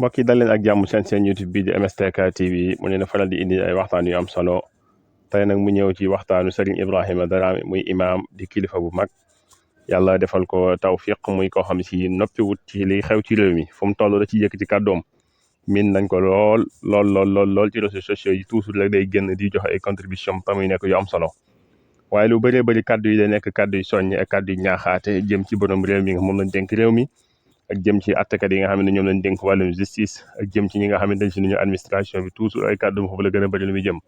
mbokk yi dal leen ak jàmm seen YouTube bi di MSTK TV mu leen faral di indi ay waxtaan yu am solo tey nag mu ñëw ci waxtaanu Serigne Ibrahima Darame muy imaam di kilifa bu mag yàlla defal ko tawfiq muy koo xam si noppiwut ci li xew ci réew mi fu mu toll da ci yëkkati kàddoom min nañ ko lool ci réseaux sociaux yi toujours rek day génn di joxe ay contribution tamuy nekk yu am solo waaye lu bëree bëri kàddu yi day nekk kàddu yu soññ ak kàddu yu ñaaxaate jëm ci borom réew mi nga moom lañ dénk réew mi ak jëm ci attekat yi nga xam ne ñoom lañ dénk wàllum justice ak jëm ci ñi nga xamante ne si ñu administration bi toujours ay kàddu foofu la gën a bëri lu muy jëm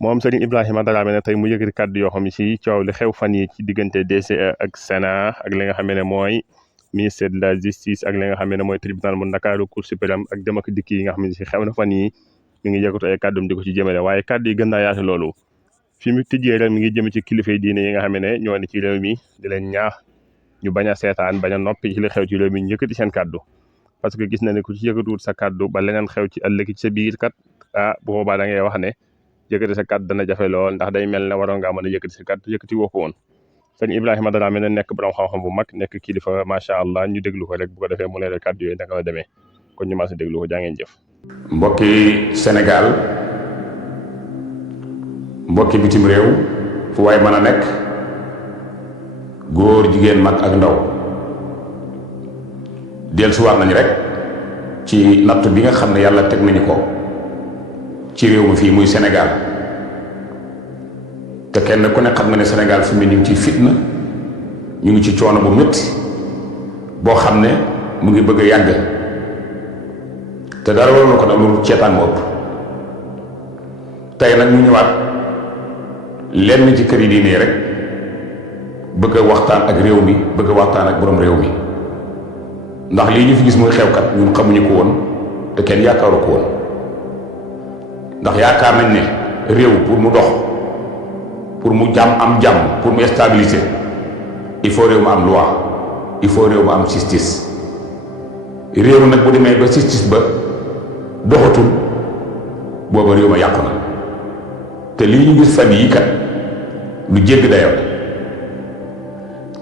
moom Serigne Ibrahima Darame nag tey mu yëkkati kàddu yoo xam ne si coow li xew fan yi ci diggante DCE ak Sénat ak li nga xam ne mooy ministère de la justice ak li nga xam ne mooy tribunal bu Ndakaaru cour suprême ak dem ak dikk yi nga xam ne si xew na fan yi mi ngi yëkkatu ay kàddum di ko ci jëmale waaye kàddu yi gën naa yaatu loolu fi mu tijjee rek mi ngi jëm ci kilifa yi diine yi nga xam ne ñoo ne ci réew mi di leen ñaax ñu bañ a seetaan bañ a noppi ci li xew ci réew mi ñu yëkkati seen kàddu parce que gis na ne ku ci yëkkatuwut sa kàddu ba leneen xew ci ëllëg ci sa biir kat bu boobaa da ngay wax ne yëkkati sa kàddu dana jafe lool ndax day mel ne waroon ngaa mën a yëkkati sa kàddu yëkkati woo ko woon sëñ Ibrahima Darame ne nekk borom xam-xam bu mag nekk kilifa macha allah ñu déglu ko rek bu ko defee mu ne la kàddu yooyu naka la demee kon ñu maa si déglu ko jaa ngeen jëf. mbokki Sénégal mbokki bitim réew fu waay mën a nekk góor jigéen mag ak ndaw dellusiwaat nañ rek ci natt bi nga xam ne yàlla teg nañu ko ci réew mi fii muy Sénégal te kenn ku ne xam nga ne Sénégal fi mu ñu ngi ci fitna ñu ngi ci coono bu métti boo xam ne mu ngi bëgg a yàgg te dara waroon ko nag lu ceetaan moo ëpp tey nag ñu ñëwaat lenn ci kër yi diine rek bëgg a waxtaan ak réew mi bëgg a waxtaan ak borom réew mi ndax lii ñu fi gis muy xewkat ñun xamuñu ko woon te kenn yaakaaru ko woon ndax yaakaar nañ ne réew pour mu dox pour mu am jàmm pour mu stabilité il faut réew mu am loi il faut réew mu am justice réew nag bu demee ba justice ba doxatul booba réew ma yàqu na te lii ñu gis fan yi kat lu jégg dayoo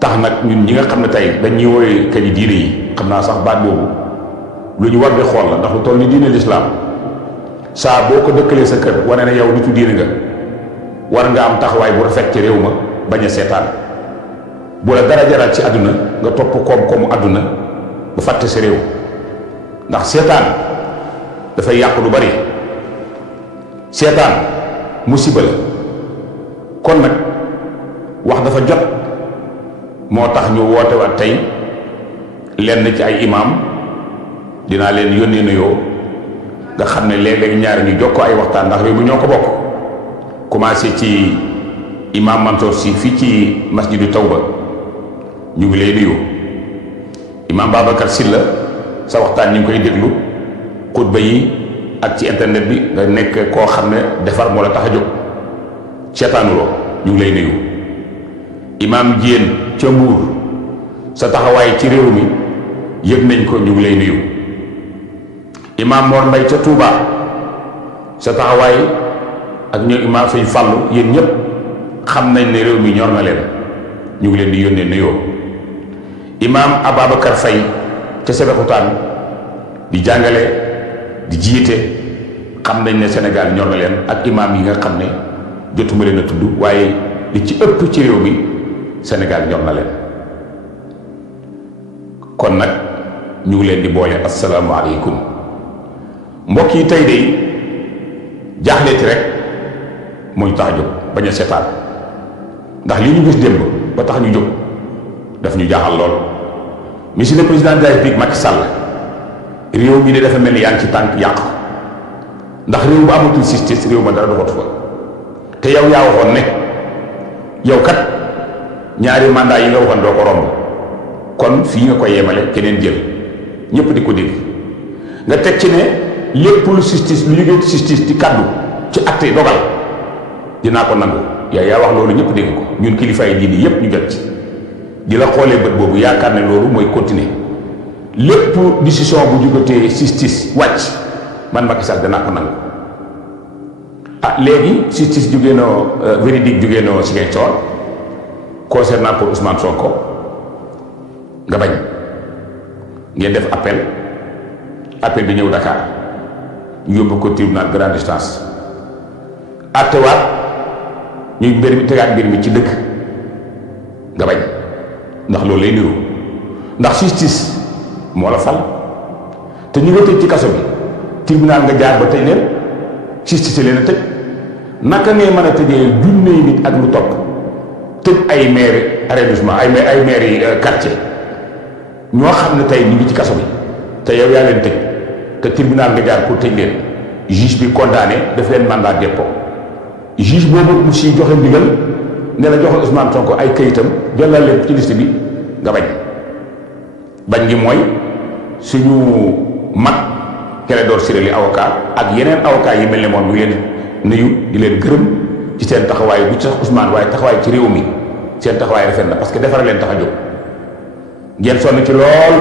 tax nag ñun ñi nga xam ne tey dañuy woowee kër yi diine yi xam naa sax baat boobu lu ñu war di xool la ndax lu toll ni diine lislaam saa boo ko dëkkalee sa kër wane ne yow nitu diine nga war nga am taxawaay bu rafet ci réew ma bañ a seetaan bu la dara jaral ci àdduna nga topp koom-koomu àdduna ba fàtte sa réew ndax seetaan dafay yàq lu bari seetaan musiba la kon nag wax dafa jot moo tax ñu woote waat tey lenn ci ay imaam dinaa leen yónnee nuyoo nga xam ne léeg-léeg ñaari ñu jokkoo ay waxtaan ndax réew mi ñoo ko bokk commencé ci imaam Mansour Sy fii ci masjidu Tawba ñu ngi lay nuyu imaam Babacar Sylla sa waxtaan ñu ngi koy déglu xutba yi ak ci internet bi nga nekk koo xam ne defar moo la tax a jóg seetaanuloo ñu ngi lay nuyu imaam Diène ca Mbuur sa taxawaay ci réew mi yëg nañ ko ñu ngi lay nuyu imaam Mor Mbay ca Touba sa taxawaay ak ñoom imaam Sëñ Fàllu yéen ñëpp xam nañ ne réew mi ñor na leen ñu ngi leen di yónnee nuyoo imaam Ababacar Faye ca Sébikotane di jàngale di jiite xam nañ ne Sénégal ñor na leen ak imaam yi nga xam ne jotuma leen a tudd waaye li ci ëpp ci réew mi Sénégal ñor na leen kon nag ñu ngi leen di boole asalaamaaleykum mbokk yi tey de jaaxleeti rek moo ñu tax a jóg bañ a seetaan ndax li ñu gis démb ba tax ñu jóg daf ñu jaaxal lool monsieur le président de la République Macky Sall réew mi ne dafa mel ni yaa ngi ci tànk yàq ndax réew bu amatul justice réew ma dara doxatu fa te yow yaa waxoon ne yow kat ñaari mandat yi nga waxoon doo ko romb kon fii nga koy yemale keneen jël ñëpp di ko dégg nga teg ci ne lépp lu justice lu jógee justice ci kaddu ci acte dogal dinaa ko nangu yaa wax loolu ñëpp dégg ko ñun kilifa yi diini yëpp ñu jot ci di la xoolee bët boobu yaakaar ne loolu mooy continuer lépp décision bu jógatee justice wàcc man Macky Sall danaa ko nangu léegi justice jógee noo véridique jógee noo Ziguinchor concernant pour Ousmane Sonko nga bañ ngeen def appel appel bi ñëw Dakar ñu yóbbu ko tribunal grande instance attewaat ñuy mbir mi tegaat mbir mi ci dëkk nga bañ ndax loolu lay niru ndax justice moo la fal te ñu nga tëj ci kaso bi tribunal nga jaar ba tëj leen justice leen a tëj naka ngay mën a tëjee junne nit ak lu topp tëj ay maire arrondissement ay maire yi quartier ñoo xam ne tey ñu ngi ci kaso bi te yow yaa leen tëj te tribunal nga jaar pour tëj leen juge bi condamné daf leen mandat dépôt juge boobu mu si joxe ndigal ne la joxal Ousmane Sonko ay këyitam jëlal leen ci liste bi nga bañ gi mooy suñu mag Clédor Ciré Ly avocat ak yeneen avocat yi mel ne moom ñu leen nuyu di leen gërëm ci seen taxawaay bu ci sax Ousmane waaye taxawaay ci réew mi seen taxawaay rafet na parce que defara leen tax a jóg ngeen sonn ci lool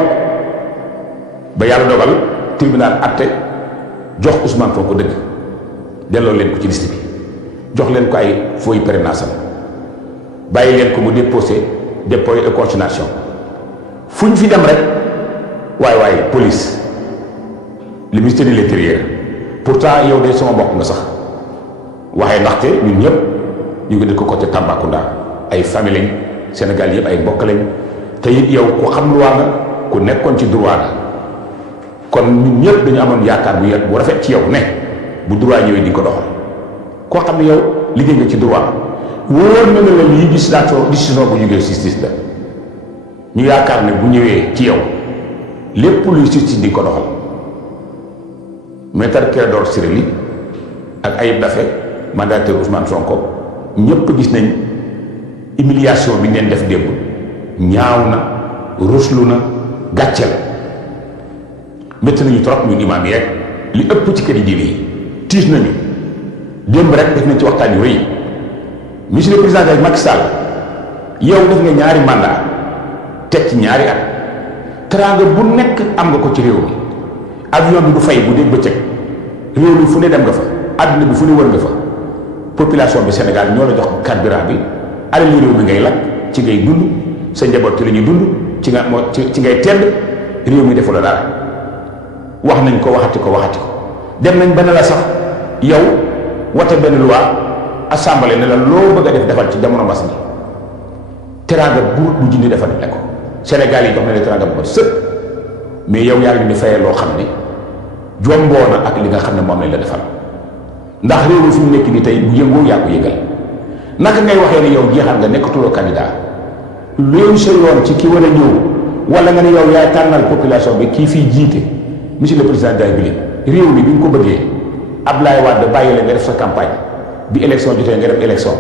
ba yàlla dogal tribunal atte jox Ousmane Sonko dëgg delloo leen ko ci liste bi jox leen ko ay feuilles parrainage am bàyyi leen ko mu déposé dépôt et consignation fu ñu fi dem rek waaye police le ministère de l'intérieur pourtant yow de sama mbokk nga sax waxee ndaxte ñun ñëpp ñu ngi dëkk ko côté Tambacounda ay famille lañ Sénégal yëpp ay mbokk lañ te it yow ku xam loi nga ku nekkoon ci droit nga kon ñun ñëpp dañu amoon yaakaar bu rafet ci yow ne bu droit ñëwee di ko doxal koo xam ne yow liggéey nga ci droit wóor na la lii décision bu jógee justice la ñu yaakaar ne bu ñëwee ci yow lépp luy justice di ko doxal Maître Clédor Ciré Ly ak Ayib Daffé mandataire Ousmane Sonko ñëpp gis nañ humiliation bi ngeen def démb ñaaw na ruslu na gàcce la métti nañu trop ñun imaam yeeg li ëpp ci kër yi diine yi tiis nañu démb rek def nañ ci waxtaan yu rëy monsieur le président de Macky Sall yow def nga ñaari mandat teg ci ñaari at teraanga bu nekk am nga ko ci réew mi avion bi du fay bu dee bëccëg réew mi fu ne dem nga fa àdduna bi fu ne wër nga fa population bi Sénégal ñoo la jox carburant bi alal réew mi ngay lakk ci ngay dund sa njaboot ci la ñuy dund ci ngay tedd réew mi defu la dara wax nañ ko waxati ko dem nañ ba ne la sax yow wate benn loi assemblée ne la loo bëgg a def defal ci jamono mbas mi teraanga bu junni defal ne ko Sénégal yi jox na ne teraanga bu sëkk mais yow yaa ngi di fayee loo xam ne jomboo na ak li nga xam ne moom lañ la defal ndax réew mi fi mu nekk nii tey bu yëngoo yaa ko yëngal naka ngay waxee ne yow jeexal nga nekkatuloo candidat loolu sa yoon ci ki war a ñëw wala nga ne yow yaay tànnal population bi kii fii jiite monsieur le président de la République réew mi bi nga ko bëggee Ablaye Wade bàyyi la nga def sa campagne bi élection jotee nga def élection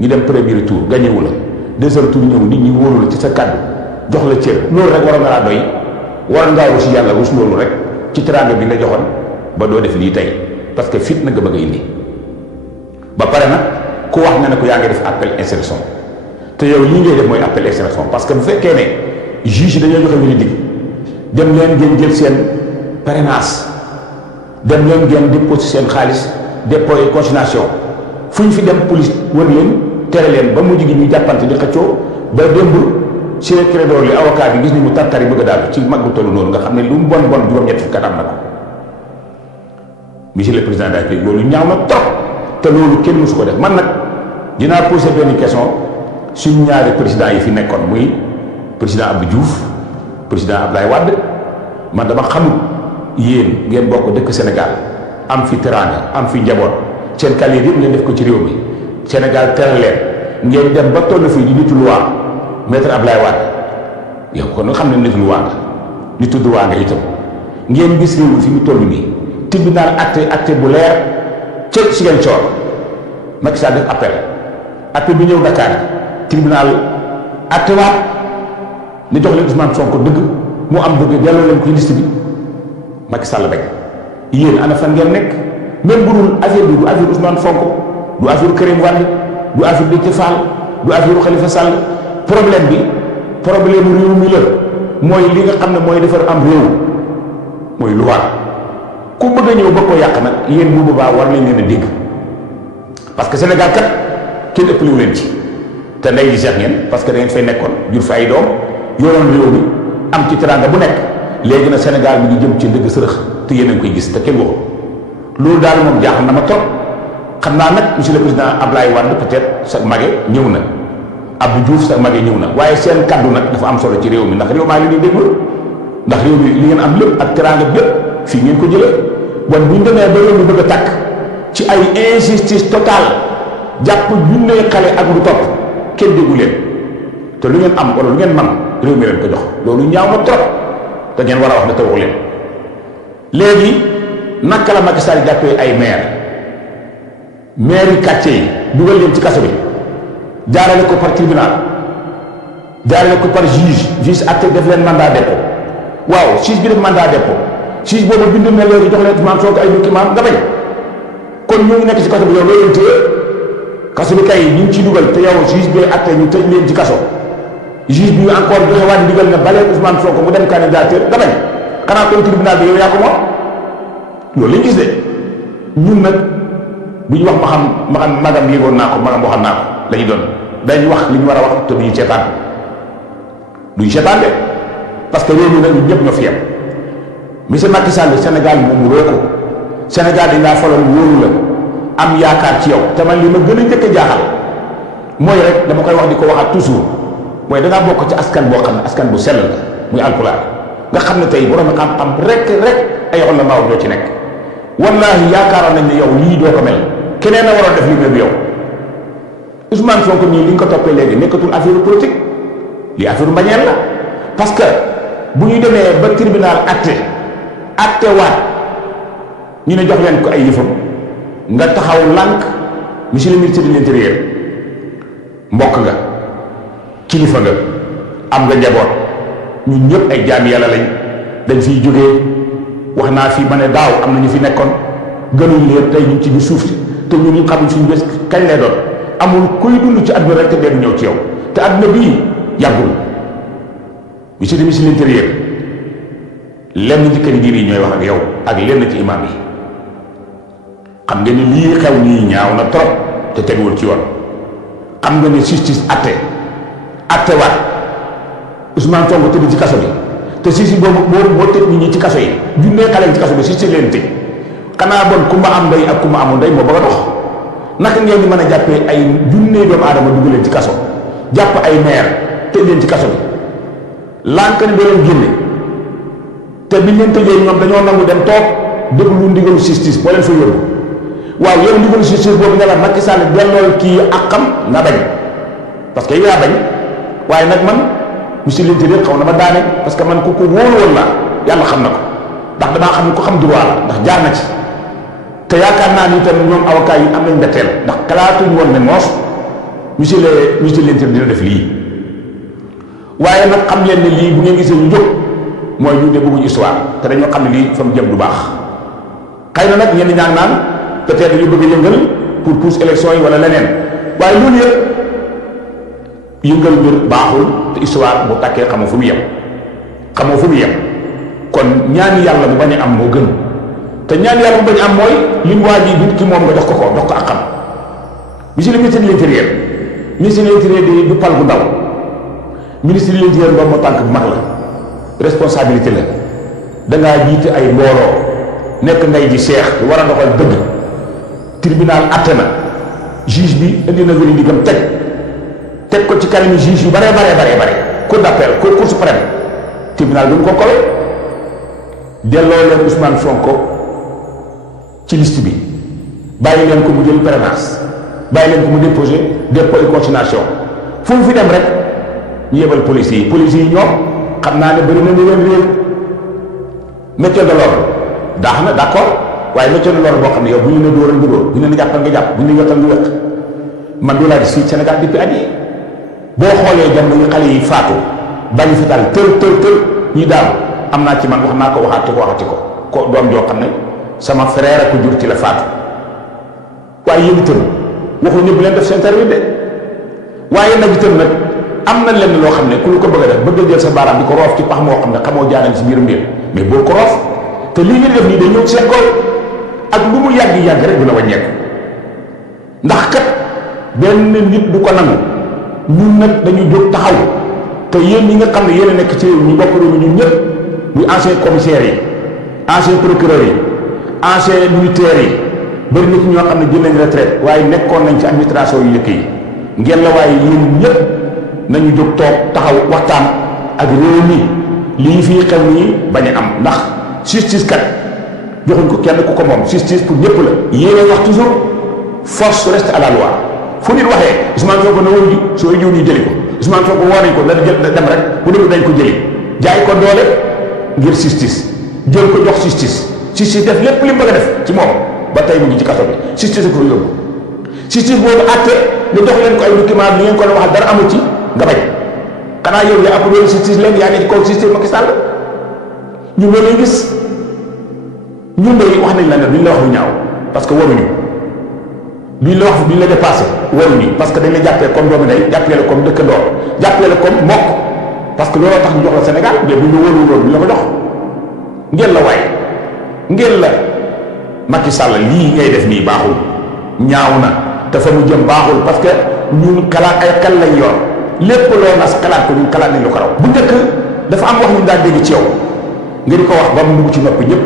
ñu dem premier tour gagné wu la deuxième tour ñëw nit ñi wóolu la ci sa kaddu jox la cër loolu rek waroon na laa doy waroon ngaa rusi yàlla rus loolu rek ci teraanga bi la joxoon ba doo def lii tey parce que fit na nga bëgg a indi ba pare nag ku wax nga ne ko yaa ngi def appel instruction te yow lii ngay def mooy appel instruction parce que bu fekkee ne juge yi dañoo joxe verdict dem leen ngeen jël seen parrainage dem leen ngeen déposé seen xaalis dépôt et consignation fu ñu fi dem police wër leen tere leen ba mujj gi ñu jàppante di xëccoo ba démb Ciré Clédor Ly avocat bi gis ni mu tartari bëgg a daal ci mag bu tollu noonu nga xam ne lu mu bon juróom-ñett fukki at am na ko monsieur le président de la République loolu ñaaw na trop te loolu kenn mësu ko def man nag dinaa poser benn question suñ ñaari président yi fi nekkoon muy président Abdou Diouf président Abdoulaye Wade man dama xamul yéen ngeen bokk dëkk Sénégal am fi teraanga am fi njaboot seen carrière yëpp ngeen def ko ci réew mi Sénégal teral leen ngeen dem ba toll fii di nitu loi maître Abdoulaye Wade yow kon nga xam ne nitu loi nga nitu droit nga itam ngeen gis réew mi fi mu toll nii tribunal acte bu leer ca Ziguinchor Macky Sall def appel bi ñëw Dakar tribunal acte waat ni jox leen Ousmane Sonko dëgg mu am dëgg delloo leen ko liste bi Macky Sall bañ yéen ana fan ngeen nekk même bu dul affaire bi du affaire Ousmane Sonko du affaire Karim Wade du affaire Déthié Fall du affaire Khalifa Sall problème réew mi la mooy li nga xam ne mooy defar am réew mooy loi ku bëgg a ñëw ba ko yàq nag yéen bu boobaa war nañ leen a dégg parce que Sénégal kat kenn ëppalewu leen ci te ndey di seex ngeen parce que da ngeen fay nekkoon jur fa ay doom yoroon réew mi am ci teranga bu nekk léegi nag Sénégal mi ngi jëm ci ndëgg sërëx te yéen a ngi koy gis te kenn waxu loolu daal moom jaaxal na ma trop. xam naa nag monsieur le président Ablaye Wade peut-être sa mage ñëw na Abdou Diouf sa mage ñëw na waaye seen kaddu nag dafa am solo ci réew mi ndax réew maa ngi leen di déglu ndax réew mi li ngeen am lépp ak teraanga bépp fii ngeen ko jëlee bon bu ñu demee ba réew mi bëgg a tàkk ci ay injustice totale jàpp junne xale ak lu topp kenn déggu leen te lu ngeen am wala lu ngeen man réew mi leen ko jox loolu ñaaw na trop te ngeen war a wax ne te waxu leen léegi naka la Macky Sall jàppee ay maire yi quartier yi dugal leen ci kaso bi jaarale ko par tribunal jaarale ko par juge àtte def leen mandat dépôt waaw juge bi def mandat dépôt juge boobu bind na léegi jox leen Ousmane Sonko ay document nga bañ kon ñu ngi nekk ci kaso bi yow loo leen téye kaso bi kay ñu ngi ciy dugal te yow juge bi àtte ñu tëj leen ci kaso juge bi encore joxe waat ndigal na balee Ousmane Sonko mu dem candidature nga bañ xanaa kon tribunal bi yow yaa ko moom loolu lañ gis de ñun nag bu ñu wax ma xam magam yéegoon naa ko magam waxam naa ko la ñu doon dañ wax li ñu war a wax te duñu seetaan de parce que réew mi nag ñun ñëpp ñoo fi yem monsieur Macky Sall Sénégal moom roo ko Sénégal dañ laa faloon wóolu la am yaakaar ci yow te man li ma gën a njëkk a jaaxal mooy rek dama koy wax di ko waxaat toujours mooy dangaa bokk ci askan boo xam ne askan bu sell la muy alpulaar nga xam ne tey borom xam-xam rek ay xol la maaw doo ci nekk wallahi yaakaaroon nañ ne yow lii doo ko mel keneen a waroon def li mel bi yow Ousmane Sonko nii li nga ko toppee léegi nekkatul affaire politique li affaire mbañeel la parce que bu ñu demee ba tribunal atte waat ñu ne jox leen ko ay yëfam nga taxaw lànk monsieur le ministre de l'intérieur mbokk nga kilifa nga am nga njaboot ñun ñëpp ay jaami yàlla lañ dañ fiy jógee wax naa fii ma ne daaw am na ñu fi nekkoon gënuñ leen tey ñu ci biir suuf si te ñun ñu xamuñ suñu bés kañ lay doon amul kuy dund ci àdduna rek te dee ñëw ci yow te àdduna bii yàggul monsieur le ministre de l'intérieur lenn ci kër diine yi ñooy wax ak yow ak lenn ci imam yi xam nga ni lii xew nii ñaaw na trop te teguwul ci yoon xam nga ne justice atte waat Ousmane Sonko tëdd ci kaso bi te justice boobu boo tëj nit ñi ci kaso yi junnee xale ci kaso bi justice leen tëj xanaa bon ku ma am ndey ak ku ma amul ndey moo bëgg a dox naka ngeen di mën a jàppee ay junnee doomu aadama dugg leen ci kaso jàpp ay maire tëj leen ci kaso bi lànk ne doo leen génne te biñ leen tëjee ñoom dañoo nangu dem toog déglu ndigalu justice boo leen fa yóbbu waaw yow ndigalu justice boobu nga la Macky Sall dellool kii ak xam nga bañ parce que yow yaa bañ waaye nag man monsieur l'intérieur xaw na ma daane parce que man ku ko wóolu woon laa yàlla xam na ko ndax damaa xam ne ko xam droit la ndax jaar na ci te yaakaar naa ni itam ñoom avocat yi am nañ mbetteel ndax xalaatuñu woon ne moos monsieur l'intérieur dina def lii waaye nag xam leen ne lii bu ngeen gisee ñu jóg mooy ñu de bëgguñu histoire te dañoo xam ne lii fa mu jëm du baax xëy na nag ñenn ñaa ngi naan peut-être dañu bëgg a yëngal pour pousse élection yi wala leneen waaye loolu yëpp yëngal mbir baaxul te histoire bu takkee xamoo fu mu yem kon ñaan yàlla bu bañ a am moo gën te ñaan yàlla bu bañ a am mooy lim waa ji nit ki moom nga jox ko ak xam monsieur le ministre de l'intérieur du pal bu ndaw ministre de l'intérieur boobu moo tànk bu mag la responsabilité la dangaa jiite ay mbooloo nekk ngay ji seex war a doxal dëgg tribunal atte na juge bi indi na véridique teg ko ci kanami juge yu bare cour d'appel cour suprême tribunal duñ ko kowe delloo leen Ousmane Sonko ci liste bi bàyyi leen ko mu jël prévenance bàyyi leen ko mu déposer dépôt et consignation fu mu fi dem rek ñu yebal police yi ñoom xam naa ne bëri na ñu leen réer métier de l'ordre daax na d'accord waaye métier de l'ordre boo xam ne yow bu ñu ne dóoral nga dóor bu ñu ne jàppal nga jàpp bu ñu ne wettal nga wett man doo laa gis fii Sénégal depuis at yi boo xoolee jamono yi xale yi faatu bañu fital tël ñi daal am naa ci man wax naa ko waxati ko doom joo xam ne sama frère a ko jur ci la faatu waaye yéen itam waxuñu bu leen def seen interview de waaye nag itam nag am na lenn loo xam ne ku lu ko bëgg a def bëgg a jël sa baaraam di ko roof ci pax moo xam ne xamoo jaanal ci biirum mbir mais boo ko roof te lii ngeen def nii day ñëw seen kaw ak lu mu yàgg rek dina wàññeeku ndax kat benn nit du ko nangu ñun nag dañu jóg taxaw te yéen ñi nga xam ne yéen a nekk ci réew ñu bokk réew mi ñun ñëpp muy ancien commissaire yi ancien procureur yi ancien militaire yi bëri na ci ñoo xam ne jël nañ retraite waaye nekkoon nañ ci administration yu njëkk yi ngeen la waaye yéen ñëpp nañu jóg toog taxaw waxtaan ak réew mi lii fii xew nii bañ a am ndax justice kat joxuñ ko kenn ku ko moom justice pour ñëpp la yéen wax toujours force reste à la loi fu nit waxee Ousmane Sonko na woon ji soo jiw ñu jëli ko Ousmane Sonko woo nañ ko na dem rek bu demee dañ ko jëli jaay ko doole ngir justice jël ko jox justice def lépp li mu bëgg a def ci moom ba tey mu ngi ci kaso bi justice ko yóbbu justice boobu àtte nga jox leen ko ay document bi ngeen ko waxal dara amul ci nga bañ xanaa yow yaa ko doon justice leen yaa ne ci kaw justice Macky Sall ñun loolu lañ gis ñun de wax nañ la ne duñ la wax lu ñaaw parce que waruñu duñ la wax duñ la dépassé waruñu parce que dañ la jàppee comme doomu ndey jàppee la comme dëkkandoor jàppee la comme mbokk parce que looloo tax ñu jox la Sénégal mais buñ la wóolu loolu duñ la ko jox ngeen la waay ngeen la Macky Sall lii ngay def nii baaxul ñaaw na te fa mu jëm baaxul parce que ñun xalaat ay xel lañ yor lépp loo nas xalaat ko ñun xalaat nañ lu ko raw bu njëkk dafa am wax ñu daan dégg ci yow nga di ko wax ba mu dugg ci nopp ñëpp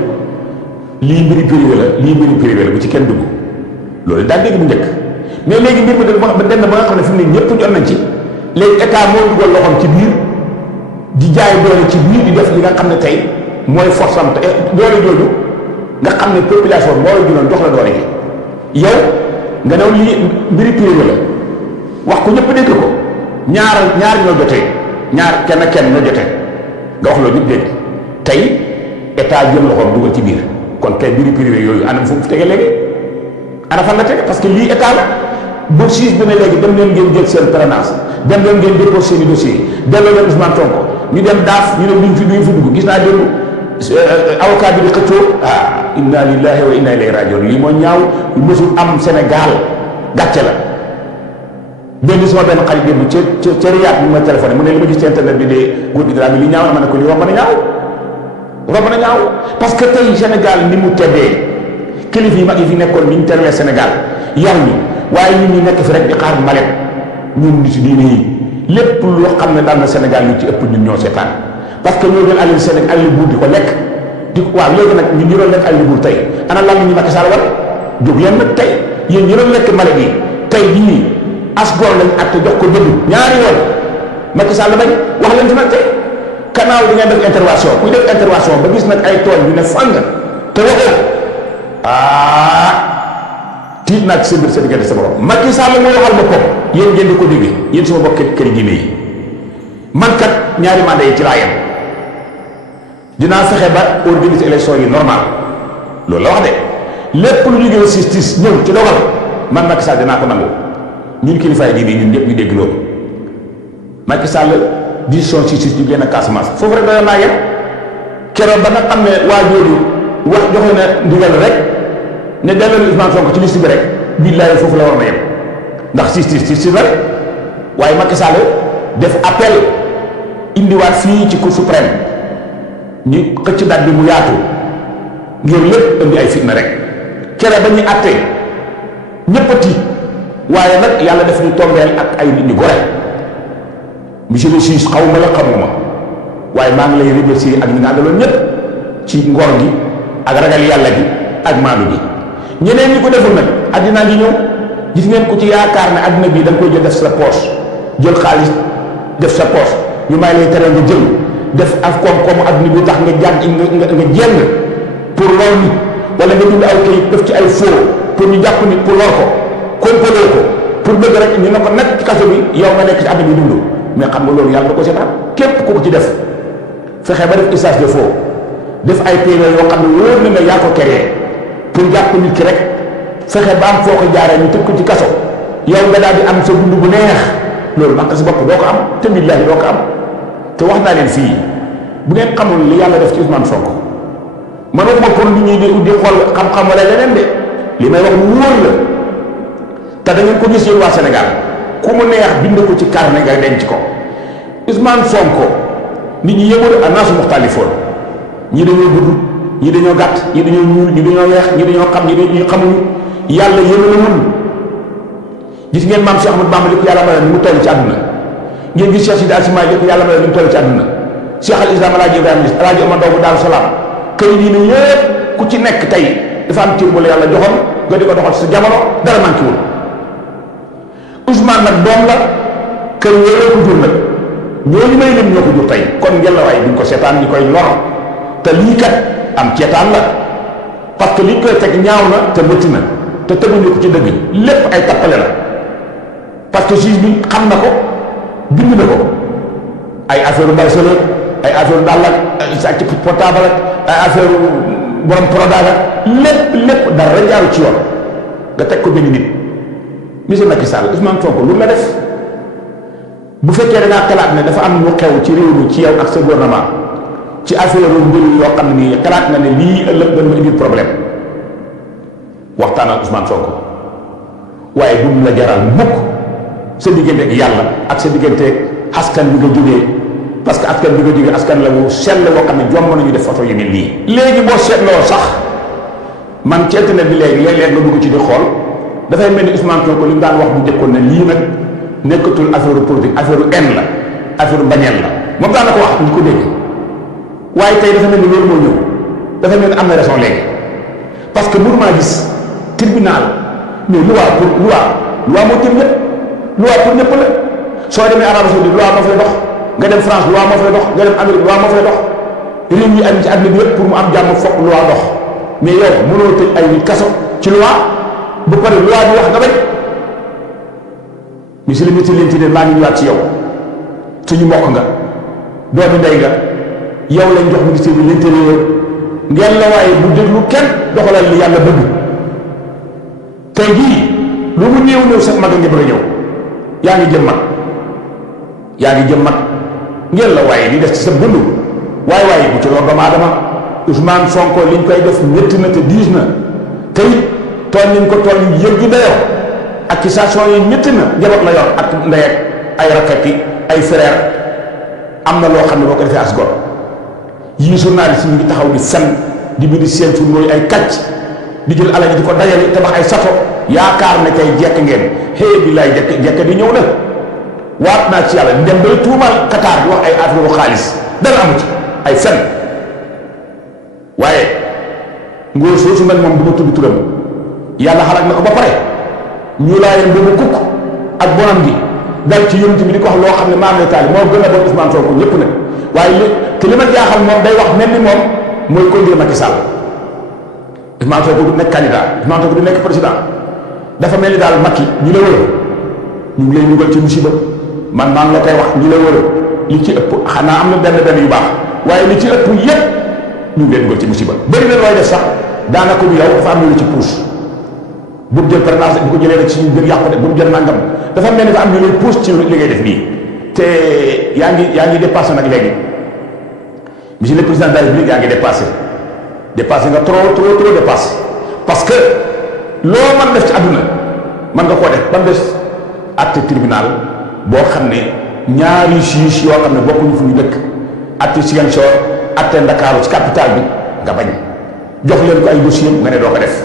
lii mbiri privé la lii mbiri privé la bu ci kenn dugg loolu daan dégg bu njëkk mais léegi mbir mi dem na ba nga xam ne fi mu ne ñëpp jot nañ ci léegi état moo dugal loxoom ci biir di jaay doole ci biir di def li nga xam ne tey mooy force am te doole jooju nga xam ne population moo la junoon jox la doole gi yow nga new lii mbiri privé la wax ko ñëpp dégg ko ñaar ñoo jotee ñaar kenn ñoo jotee nga wax loolu ñëpp dégg tey état jël loxoom dugal ci biir kon kay mbiri privé yooyu anam fu mu tege léegi ana fan la tege parce que lii état la ba siis bi ne léegi dem leen ngeen jël seen prénance dem leen ngeen déposé seen i dossier delloo leen Ousmane Sonko ñu dem daaf ñu ne duñ fi dugg gis naa démb avocat bi di xëccoo inna lillahi wa inna ilayhi rajiun lii moo ñaaw mësul am Sénégal gàcce la benn sama benn xarit démb ca Riyad bi ma téléphoné mu ne li ma gis ci internet bi de góor gi dara bi li ñaaw na ma ne ko li romb na ñaaw parce que tey Sénégal ni mu teddee kilifa yi mag yi fi nekkoon ni ñu terlee Sénégal yar ñu waaye ñun ñu nekk fi rek di xaar malet ñun nit diine yi lépp loo xam ne daal na Sénégal ñu ci ëpp ñun ñoo seetaan parce que ñoo jël alal Sénégal alal buur di ko lekk di waaw léegi nag ñun ñu doon lekk alal buur tey ana lan la ñu Macky Sall war jóg leen nag tey yéen ñu doon lekk malet yi tey jii as góor lañ àtte jox ko dëgg ñaari yoon Macky Sall bañ wax leen fi nag tey kanaaw di ngeen def intervention kuy def intervention ba gis nag ay tooñ yu ne fang te waxoo tiit naa ci seen biir sa diggante sa borom Macky Sall moo waxal boppam yéen ngeen di ko dégg yéen sama bokk kër diine yi man kat ñaari mandat yi ci laa yem dinaa fexe ba organiser élection yi normal loolu la wax de lépp lu ñu gën a justice ñëw ci dogal man Macky Sall dinaa ko nangu ñun kilifaay diine ñun ñëpp ñu dégg loolu Macky Sall décision justice ñu génn Casamance foofu rek doyoon naa yem keroog ba nga xam ne waa jooju wax joxe na ndigal rek ne delloo Ousmane Sonko ci liste bi rek billahi foofu la war na yem ndax justice la rek waaye Macky Sall def appel indiwaat fii ci cour suprême ñu xëcc date bi mu yaatu ngir lépp indi ay fitna rek keroog ba ñuy àttee ñëpp a tiit waaye nag yàlla def ñu tombeel ak ay nit ñu gore monsieur le juge xaw ma la xamuma waaye maa ngi lay remercier ak ñi nga àndaloon ñëpp ci ngor gi ak ragal yàlla gi ak maanu gi ñeneen ñi ko deful nag addinaa ngi ñëw gis ngeen ko ci yaakaar ne addina bii da nga koy jël def sa poche jël xaalis def sa poche ñu may lay tere nga jël def ak koom-koomu addina bi tax nga jàng nga jeng pour lor nit wala nga dund aw kayit def ci ay faux pour ñu jàpp nit pour lor ko kompaloo ko pour bëgg rek ñu ne ko nag ci kaso bi yow nga nekk ci addina bi dund mais xam nga loolu yàlla da ko seetaan képp ku ko ci def fexe ba def usage de faux def ay PV yoo xam ne wóor na nga yaa ko créé pour jàpp nit ki rek fexe ba am foo ko jaaree ñu tëj ko ci kaso yow nga daal di am sa dund bu neex loolu man sa bopp doo ko am te billaahi doo ko am te wax naa leen fii bu ngeen xamul li yàlla def ci Ousmane Sonko man waxuma pour nit ñi di xool xam-xam wala leneen de li may wax lu wóor la te da ngeen ko gis yéen waa Sénégal ku mu neex bind ko ci carnet nga denc ko Ousmane Sonko nit ñi yëngu a naasu muxtalifoon ñii dañoo gudd ñii dañoo gàtt ñii dañoo ñuul ñii dañoo weex ñii dañoo xam ñii dañoo xamuñu yàlla yéen la mun gis ngeen maam Cheikh Ahmadou Bamba lépp yàlla may ni mu toll ci àdduna ngeen gis Cheikh Sidi Alsima lépp yàlla may ni mu toll ci àdduna Cheikh al Islam Alaaji Ibrahima Niass Alaaji Omar Ndaw bu Daaru Salaam kër yi ne yëpp ku ci nekk tey dafa am cër bu la yàlla joxoon nga di ko doxal sa jamono dara manqué wul. Ousmane nag doom la kër yooyu ko jur nag ñooñu may lim ñoo ko jur tey kon ngelawaay duñ ko seetaan ñi koy lor te lii kat am ceetaan la parce que liñ koy teg ñaaw na te métti na te teguñu ko ci dëgg lépp ay tappale la parce que juge bi xam na ko bind na ko ay affaire mbarsala ay affaire dàll ak ay sàcc portable ak ay affaire borom produit ak lépp dara jaaru ci yoon nga teg ko benn nit. monsieur Macky Sall Ousmane Sonko lu la def bu fekkee da ngaa xalaat ne dafa am lu xew ci réew mi ci yow ak sa gouvernement ci affaire mbir yoo xam ne nii xalaat nga ne lii ëllëg dañ ma indil problème waxtaan ak Ousmane Sonko waaye bu mu la jaral mukk sa diggante ak yàlla ak sa diggante askan bi nga jógee parce que askan bi nga jógee askan la wu sell boo xam ne jomb nañu def photo yu mel nii. léegi boo seetloo sax man ci internet bi léegi léeg-léeg nga dugg ci di xool. dafay mel ni Ousmane Sonko li mu daan wax bu njëkkoon ne lii nag nekkatul affaire politique affaire haine la affaire bañeel la moom daan na ko wax ñu ko dégg waaye tey dafa mel ni loolu moo ñëw dafa mel ni am na raison léegi parce que mënu maa gis tribunal mais loi moo tëm ñëpp loi pour ñëpp la soo demee Arabie Saoudite loi moo fay dox nga dem France loi moo fay dox nga dem Amérique loi moo fay dox réew yi am ci àdduna bi yëpp pour mu am jàmm fokk loi dox mais yow mënoo tëj ay nit kaso ci loi bu pare loi bi wax nga bañ monsieur le ministre de l'Intérieur maa ngi ñëwaat ci yow suñu mbokk nga doomi ndey nga yow lañ jox ministère de l'Intérieur ngeen la waaye bu déglu kenn doxalal li yàlla bëgg tey jii lu mu néew sax mag a ngi bëgg a ñëw yaa ngi jëm mag ngeen la waaye li des ci sa dund waaye bu ci lor doomu aadama Ousmane Sonko liñ koy def métti na te diis na te it tooñ nañ ko tooñ yëg gi dayoo accusation yi métti na njaboot la yor ak ndey ak ay rakk ay frère am na loo xam ne boo ko defee as gor yii journaliste yi ngi taxaw di fen di bind seen tur mooy ay kàcc di jël alal di ko dajale tabax ay sato yaakaar ne kay jekk ngeen xëy bi lay jekk di ñëw na waat naa ci yàlla dem bay tuumal Qatar di wax ay affaire xaalis dara amu ci ay fen waaye ngóor soosu mel moom du ma tudd turam yàlla xalaat na ko ba pare ñu laayeen boobu kukk ak bonam gi dal ci yonent bi di ko wax loo xam ne maam lay taali moo gën a bon Ousmane Sonko ñëpp nag waaye li ma jaaxal moom day wax mel ni moom mooy conduire Macky Sall Ousmane Sonko du nekk candidat Ousmane Sonko du nekk président dafa mel ni daal Macky ñu la wër ñu ngi lay dugal ci musiba man maan la koy wax ñu la wër li ci ëpp xanaa am na benn yu baax waaye li ci ëpp yépp ñu ngi lay dugal ci musiba bëri na looy def sax daanaka bu yow dafa am ñu la ci puus bu jël parrainage bu ko jëlee rek si ñu gën yàqu de bu mu jël nangam dafa mel ni dafa am ñu lay puus ci li ngay def nii te yaa ngi dépassé nag léegi monsieur le président de la République yaa ngi dépassé nga trop dépassé parce que loo mën def ci àdduna mën nga koo def ba mu des àtte tribunal boo xam ne ñaari juge yoo xam ne bokkuñu fu ñu dëkk àtte Ziguinchor àtte Ndakaaru ci capital bi nga bañ jox leen ko ay dossier nga ne doo ko def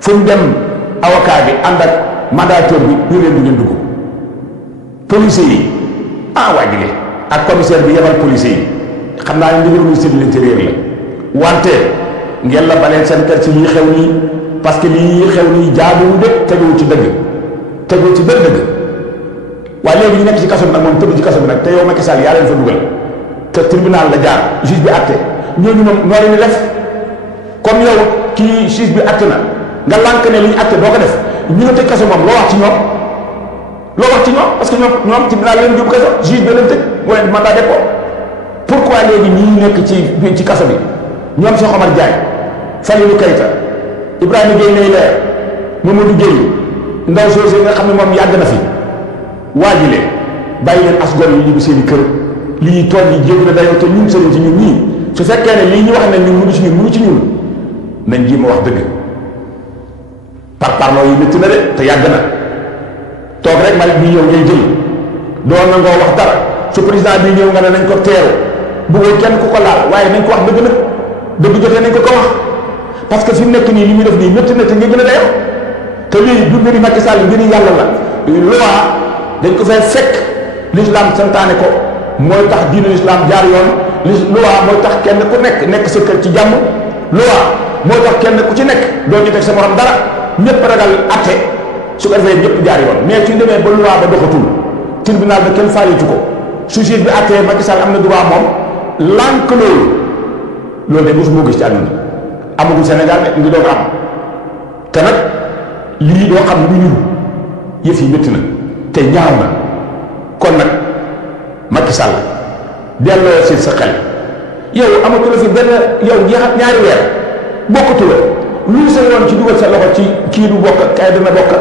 fu ñu dem avocat bi ànd ak mandataire bi ñu leen du ngeen dugg policiers yi waajile ak commissaire bi yebal policiers yi xam naa ne ndigalu ministère de l'intérieur la wante ngeen la baleen seen kër ci lii xew nii parce que lii xew nii jaaduwul de teguwul ci benn dëgg waaye léegi ñu nekk ci kaso bi nag moom tëdd ci kaso bi nag te yow Macky Sall yaa leen fa dugal te tribunal la jaar juge bi àtte ñooñu moom noo leen di def comme yow kii juge bi àtte na nga lànk ne li ñu àtte doo ko def ñu nga tëj kaso moom loo wax ci ñoom parce que ñoom tribunal leen yóbbu kaso juge bi leen tëj moo leen mandat de dépôt pourquoi léegi ñii nekk ci kaso bi ñoom Cheikh Omar Diagne Falilou Keita Ibrahima Gueye lay leer Mamadou Gueye ndaw soosu nga xam ne moom yàgg na fi waajile bàyyi leen as gor yi ñibbi seen i kër li ñuy tool yi jéggi na dayoo te ñun sëriñ ci ñun ñii su fekkee ne lii ñu wax ne ñun mënu ci ñun nañ jéem a wax dëgg parloo yi métti na de te yàgg na toog rek Malick bi ñëw ngay jël doo nangoo wax dara su président bi ñëw nga ne nañ ko teeru bëggoo kenn ku ko laal waaye nañ ko wax dëgg nag dëgg jotee nañ ko wax parce que fi mu nekk nii li muy def nii métti na te nga gën a dayoo te lii du mbiri Macky Sall mbiri yàlla la loi dañ ko fay fekk l'islam santaane ko mooy tax diine islam jaar yoon loi mooy tax kenn ku nekk sa kër ci jàmm loi mooy tax kenn ku ci nekk doo ci teg sa morom dara ñëpp ragal atte su ko defee ñëpp jaar yoon mais suñ demee ba loi ba doxatul tribunal ba kenn faaleetu ko su juge bi attee Macky Sall am na droit moom lànk loolu de mosuma gis ci àdduna amagul Sénégal ne ngi doog am te nag lii doo xam ne du ñuru yëf yi métti na te ñaaw na kon nag Macky Sall delloo si sa xel yow amatu la fi benn yow jeexat ñaari weer bokkatu la lu sa yoon ci dugal sa loxo ci kii du bokk kay dina bokk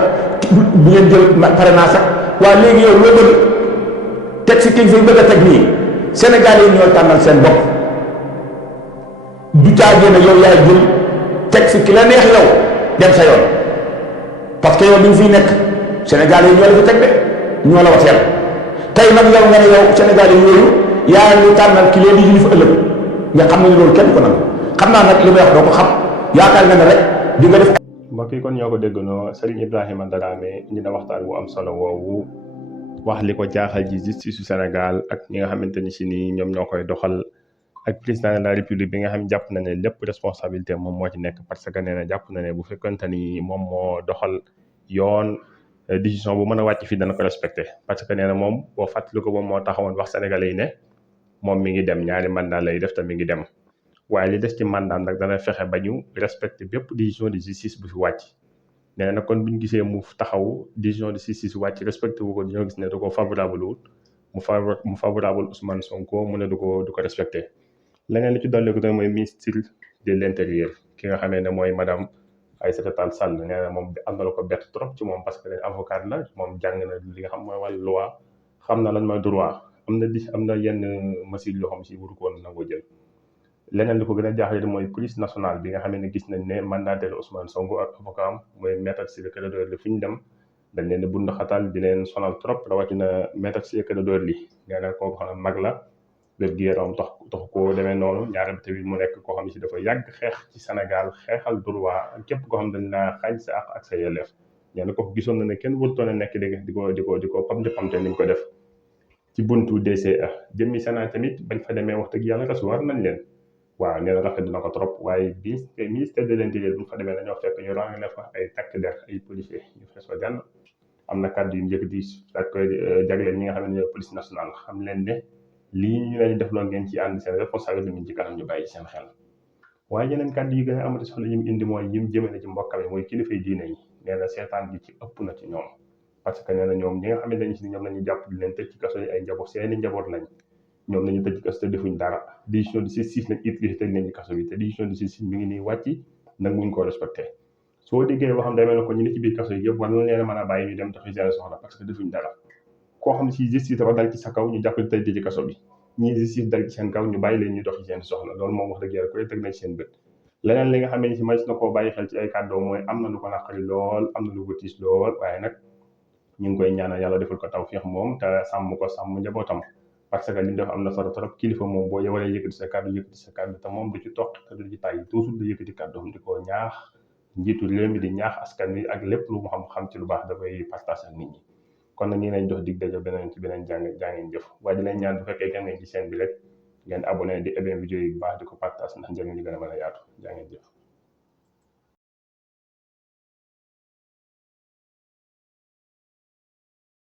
bu ngeen jël parrainage sax waaye léegi yow loo bëgg teg si kii fi bëgg a teg nii Sénégal yi ñoo tànnal seen bopp du caagee ne yow yaay jël teg si ki la neex yow dem sa yoon parce que yow bi ñu fiy nekk Sénégal yi ñoo la fi teg de ñoo la wateel tey nag yow nga ne yow Sénégal yi yooyu yaa ngi tànnal ki leen di yilif ëllëg nga xam ne loolu kenn ko nangu xam naa nag li may wax doo ko xam yaakaar nga ne rek di nga def. mbokk yi kon ñoo ko déggandoo Serigne Ibrahima Darame indi na waxtaan bu am solo woowu wax li ko jaaxal ji justice su Sénégal ak ñi nga xamante ni si nii ñoom ñoo koy doxal ak président de la république bi nga xam jàpp na ne lépp responsabilité moom moo ci nekk parce que nee na jàpp na ne bu fekkonte ni moom moo doxal yoon décision bu mën a wàcc fii dana ko respecté parce que nee na moom boo fàttali ko moom moo taxawoon wax sénégalais yi ne moom mi ngi dem ñaari mandat lay def te mi ngi dem waaye li des ci mandat nag dana fexe ba ñu respecté bépp décision de justice bu fi wàcc nee na kon bu ñu gisee mu taxaw décision de justice wàcc respecté wu ko dañoo gis ne da ko favorable wul mu favorable Ousmane Sonko mu ne du ko respecté leneen li ci dolli ko mooy ministre de l'intérieur ki nga xamee ne mooy madame Aïssata Tall Sall nee na moom am na la ko bett trop ci moom parce que avocat la moom jàng na li nga xam mooy wàllu loi xam na lan mooy droit am na yenn mesures yoo xam si waru ko woon nangoo jël. leneen li ko gën a jaaxle mooy police nationale bi nga xam ne gis nañ ne mandataire Ousmane Sonko ak avocat am mooy maître Ciré Clédor Ly fi ñu dem dañ leen di bund xatal di leen sonal trop rawatina maître Ciré Clédor Ly nee na kooku xam ne mag la wér-gu-yaram tax ko demee noonu ñaareel tamit mu nekk koo xam ne si dafa yàgg xeex ci Sénégal xeexal droit ak képp koo xam dañ laa xañ sa ak sa yelleef nee na kooku gisoon na ne kenn warutoon a nekk di ko pamte niñ ko def ci buntu DCA jëmmi Sénat tamit bañ fa demee wax dëgg yàlla recevoir nañ leen waaw nee na rafet dina ko trop waaye bi ministère de l'intérieur bu ñu fa demee dañoo fekk ñu rangale fa ay takk der ay policiers ñu fees fa jàll am na kàddu yu njëkk di ak jagleel ñi nga xam ne ñooy police nationale xam leen ne lii ñu leen di def loolu ngeen ci ànd seen responsabilité mi ci kanam ñu bàyyi seen xel waaye yeneen kàddu yi gën a amati solo yi mu indi mooy yim jëmale ci mbokkam yi mooy kilifay diine yi nee na seetaan gi ci ëpp na ci ñoom parce que nee na ñoom ñi nga xam ne dañu si ñoom lañu jàpp di leen tëj ci kaso yi ay njaboot seeni njaboot lañ ñoom nañu tëj kaso te defuñ dara décision de justice lañ utilisé tëj leen ci kaso bi te décision de justice mi ngi nii wàcc nag muñ ko respecté soo déggee boo xam ne mel na ko ñu ne ci biir kaso yi yëpp war na leen mën a bàyyi ñu dem doxi seen soxla parce que defuñ dara koo xam ne si justice dafa dal ci sa kaw ñu jàppale tëj ci kaso bi ñii justice dal ci seen kaw ñu bàyyi leen ñu doxi seen soxla loolu moom wax dëgg yàlla koy teg nañ seen bët leneen li nga xam ne si mas na koo bàyyi xel ci ay kàddoo mooy am na lu ko naqari lool am na lu ko tiis lool waaye nag ñu ngi koy ñaanal yàlla defal ko tawfiix moom te sàmm ko sàmm njabootam parce que li ñu def am na solo trop kilifa moom boo waree yëkkati sa kàddu te moom du ci toq te du ci tàyyi toujours da yëkkati kàddoom di ko ñaax njiitu réew mi di ñaax askan wi ak lépp lu mu xam ci lu baax dafay partage ak nit ñi kon nag ñi nañ jox dig dajo beneen ci beneen jàngeen jëf waaye di leen ñaan bu fekkee gën ngeen ci seen bi rek ngeen abonné di aimer vidéo yi bu baax di ko partage ndax njëriñ li gën a mën a yaatu jàngeen jëf